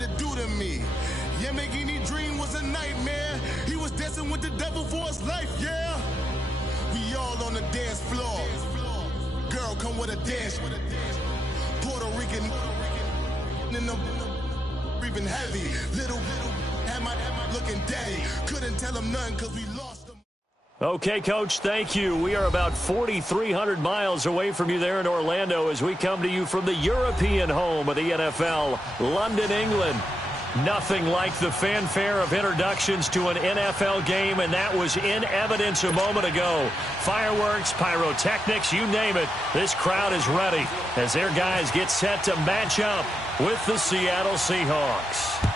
what it do to me. Yeah, making me dream was a nightmare. He was dancing with the devil for his life, yeah. We all on the dance floor. Girl, come with a dance. Puerto Rican in the breathing heavy. Little had my looking daddy. Couldn't tell him nothing because we lost him. Okay, Coach, thank you. We are about 4,300 miles away from you there in Orlando as we come to you from the European home of the NFL, London, England. Nothing like the fanfare of introductions to an NFL game, and that was in evidence a moment ago. Fireworks, pyrotechnics, you name it. This crowd is ready as their guys get set to match up with the Seattle Seahawks.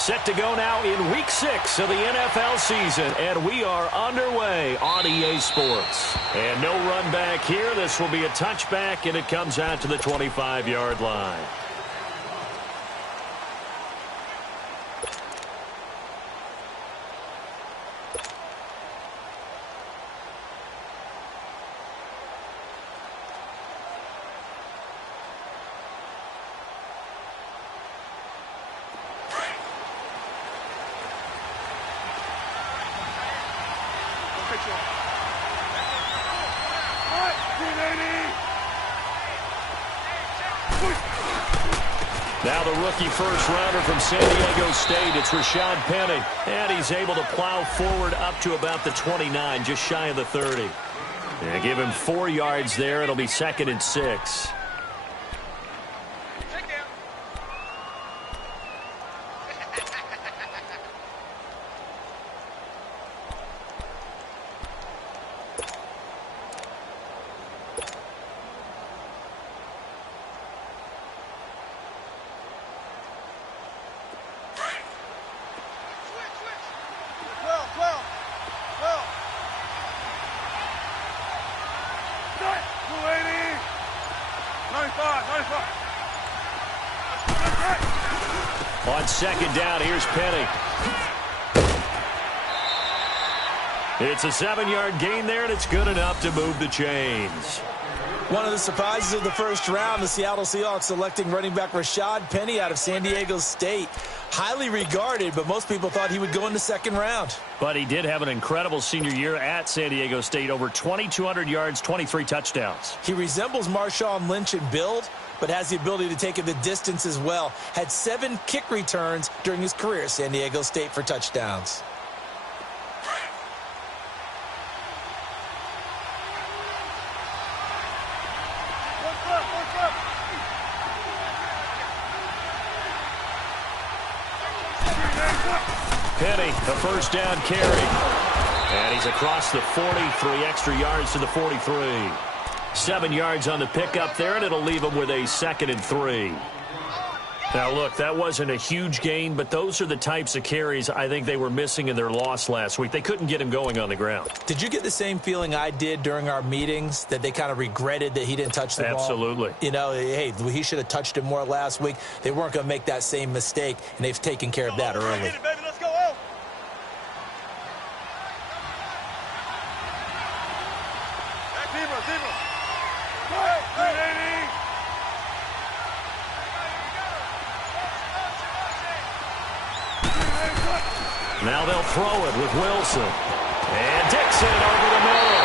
Set to go now in Week 6 of the NFL season, and we are underway on EA Sports. And no run back here. This will be a touchback, and it comes out to the 25-yard line. Now the rookie first-rounder from San Diego State, it's Rashad Penny. And he's able to plow forward up to about the 29, just shy of the 30. And give him 4 yards there. It'll be 2nd and 6. On 2nd down, here's Penny. It's a 7-yard gain there, and it's good enough to move the chains. One of the surprises of the first round, the Seattle Seahawks selecting running back Rashad Penny out of San Diego State. Highly regarded, but most people thought he would go in the 2nd round. But he did have an incredible senior year at San Diego State. Over 2,200 yards, 23 touchdowns. He resembles Marshawn Lynch in build, but has the ability to take it the distance as well. Had 7 kick returns during his career at San Diego State for touchdowns. Penny, the first down carry. And he's across the 40, 3 extra yards to the 43. 7 yards on the pickup there, and it'll leave him with a 2nd and 3. Now, look, that wasn't a huge gain, but those are the types of carries I think they were missing in their loss last week. They couldn't get him going on the ground. Did you get the same feeling I did during our meetings, that they kind of regretted that he didn't touch the ball? Absolutely. You know, hey, he should have touched it more last week. They weren't going to make that same mistake, and they've taken care of that early. Now they'll throw it with Wilson. And Dixon over the middle.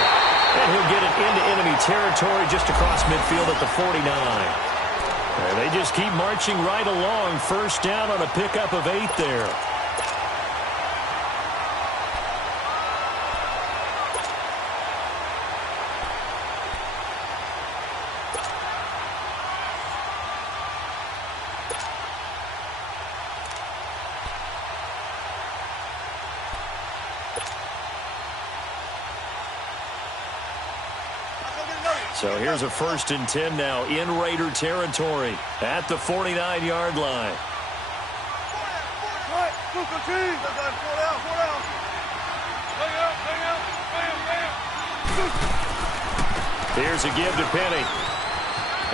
And he'll get it into enemy territory just across midfield at the 49. And they just keep marching right along. First down on a pickup of 8 there. So here's a 1st and 10 now in Raider territory at the 49-yard line. Here's a give to Penny.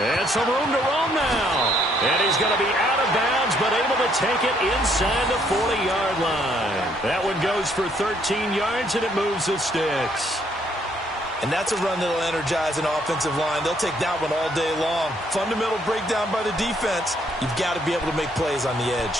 And some room to roam now. And he's going to be out of bounds, but able to take it inside the 40-yard line. That one goes for 13 yards, and it moves the sticks. And that's a run that'll energize an offensive line. They'll take that one all day long. Fundamental breakdown by the defense. You've got to be able to make plays on the edge.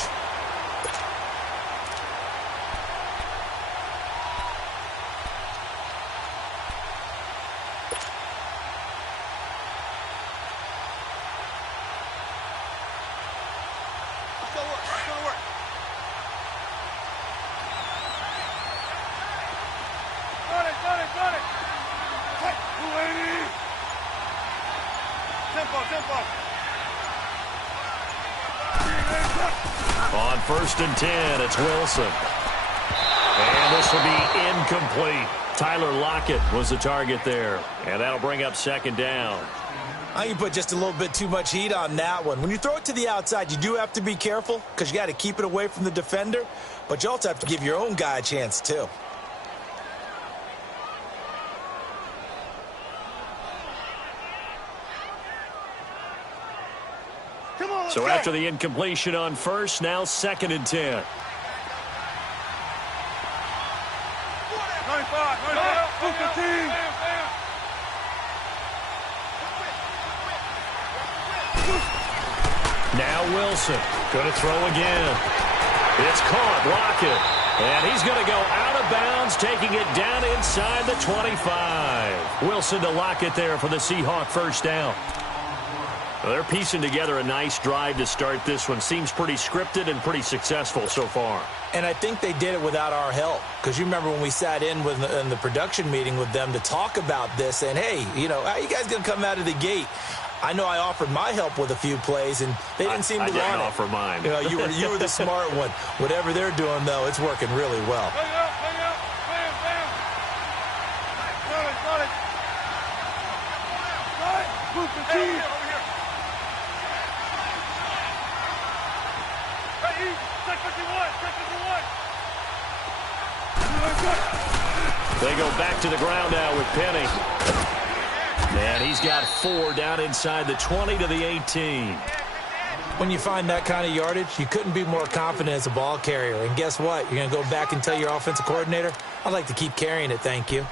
first and 10. It's Wilson. And this will be incomplete. Tyler Lockett was the target there. And that'll bring up second down. I think you put just a little bit too much heat on that one. When you throw it to the outside, you do have to be careful because you got to keep it away from the defender. But you also have to give your own guy a chance, too. So after the incompletion on first, now second and 10. Now Wilson going to throw again. It's caught. Lockett. And he's going to go out of bounds, taking it down inside the 25. Wilson to Lockett there for the Seahawk first down. Well, they're piecing together a nice drive to start this one. Seems pretty scripted and pretty successful so far. And I think they did it without our help. Because you remember when we sat in the production meeting with them to talk about this, and, hey, you know, how are you guys going to come out of the gate? I know I offered my help with a few plays, and they didn't seem to want it. I didn't offer mine. You know, you were the smart one. Whatever they're doing, though, it's working really well. They go back to the ground now with Penny. And he's got 4 down inside the 20 to the 18. When you find that kind of yardage, you couldn't be more confident as a ball carrier. And guess what? You're going to go back and tell your offensive coordinator, I'd like to keep carrying it, thank you.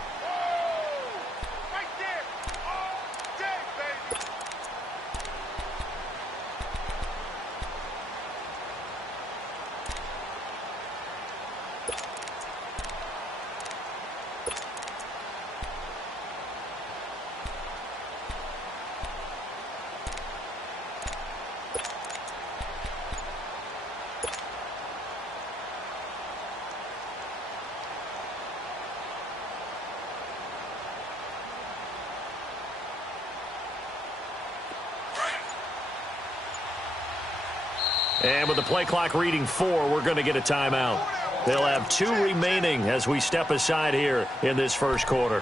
And with the play clock reading 4, we're going to get a timeout. They'll have 2 remaining as we step aside here in this first quarter.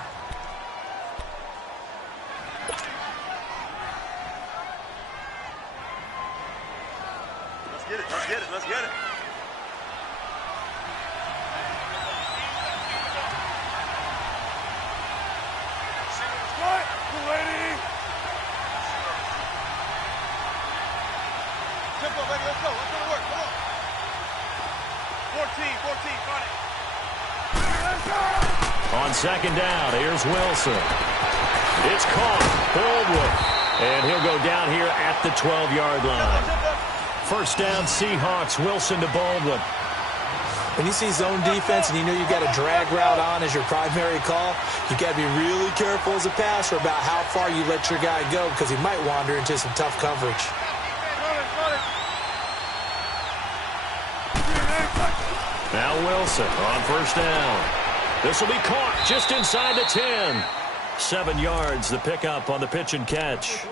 Let's get it, let's get it, let's get it. Let's go to work, come on. 14, got it. On second down, here's Wilson. It's caught. Baldwin. And he'll go down here at the 12-yard line. First down, Seahawks. Wilson to Baldwin. When you see zone defense and you know you've got a drag route on as your primary call, you've got to be really careful as a passer about how far you let your guy go because he might wander into some tough coverage. Now Wilson on first down. This will be caught just inside the 10. 7 yards, the pickup on the pitch and catch.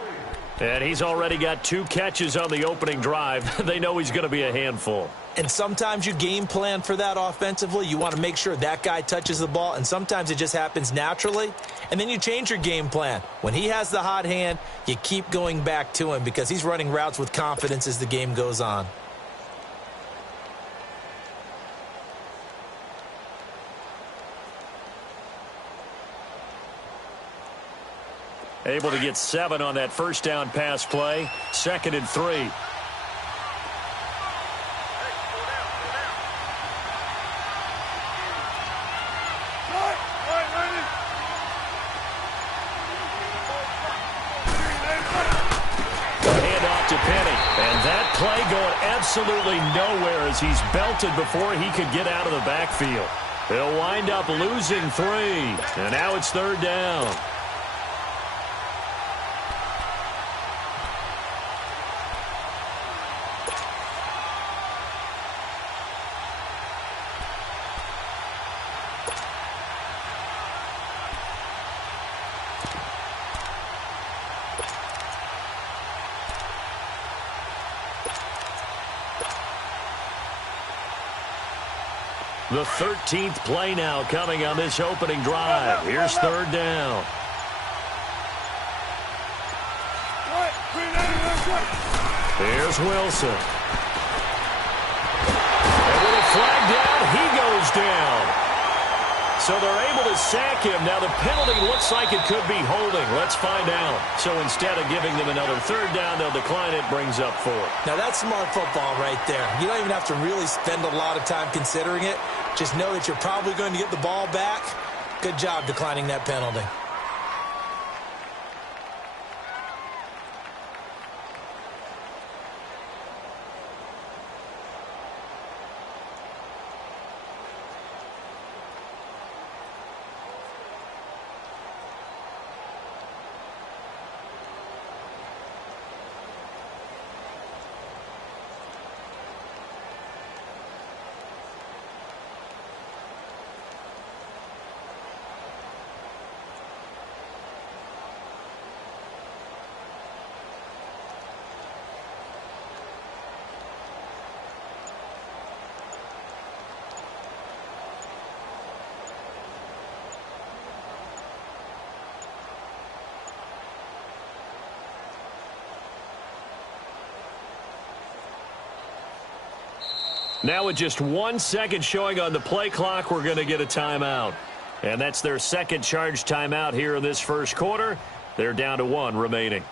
And he's already got 2 catches on the opening drive. They know he's going to be a handful. And sometimes you game plan for that offensively. You want to make sure that guy touches the ball, and sometimes it just happens naturally. And then you change your game plan. When he has the hot hand, you keep going back to him because he's running routes with confidence as the game goes on. Able to get 7 on that first down pass play. 2nd and 3. Handoff to Penny. And that play going absolutely nowhere as he's belted before he could get out of the backfield. They'll wind up losing 3. And now it's 3rd down. The 13th play now coming on this opening drive. Here's third down. Here's Wilson. And with a flag down, he goes down. So they're able to sack him. Now the penalty looks like it could be holding. Let's find out. So instead of giving them another third down, they'll decline it. Brings up 4. Now that's smart football right there. You don't even have to really spend a lot of time considering it. Just know that you're probably going to get the ball back. Good job declining that penalty. Now with just 1 second showing on the play clock, we're going to get a timeout. And that's their second charge timeout here in this first quarter. They're down to 1 remaining.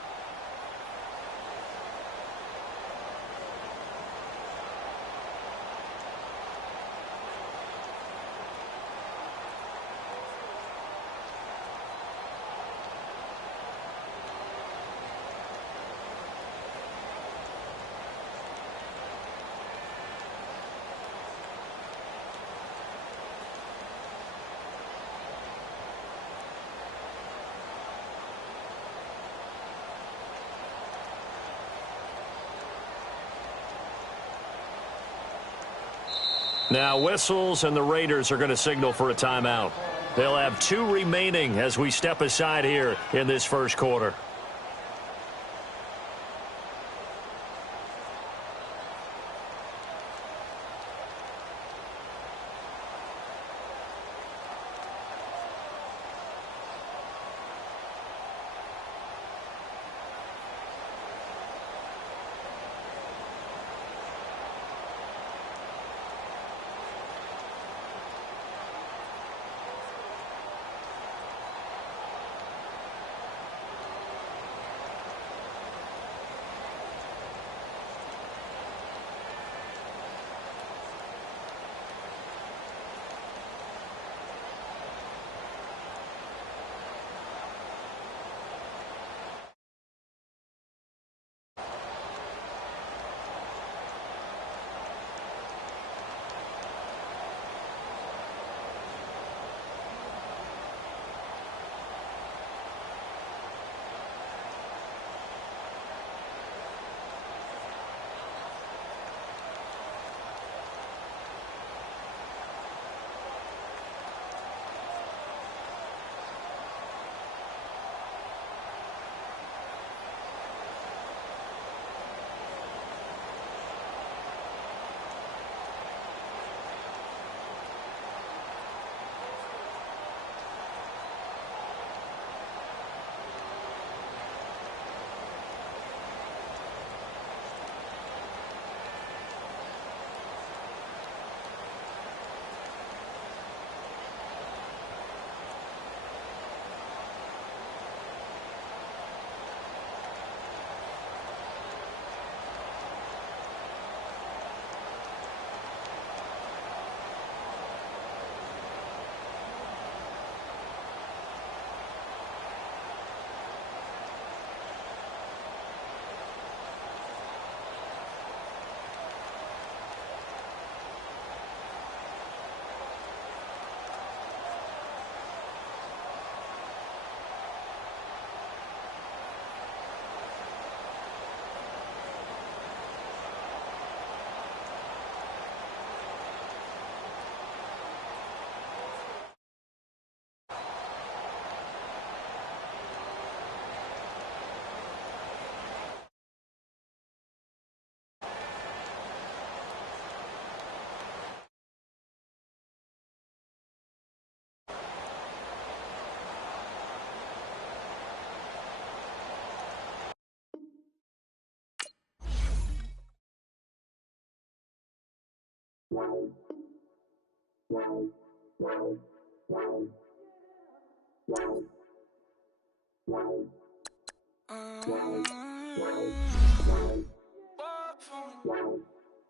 Now whistles, and the Raiders are going to signal for a timeout. They'll have 2 remaining as we step aside here in this first quarter.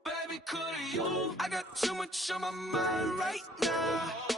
Baby, could you? I got too much on my mind right now.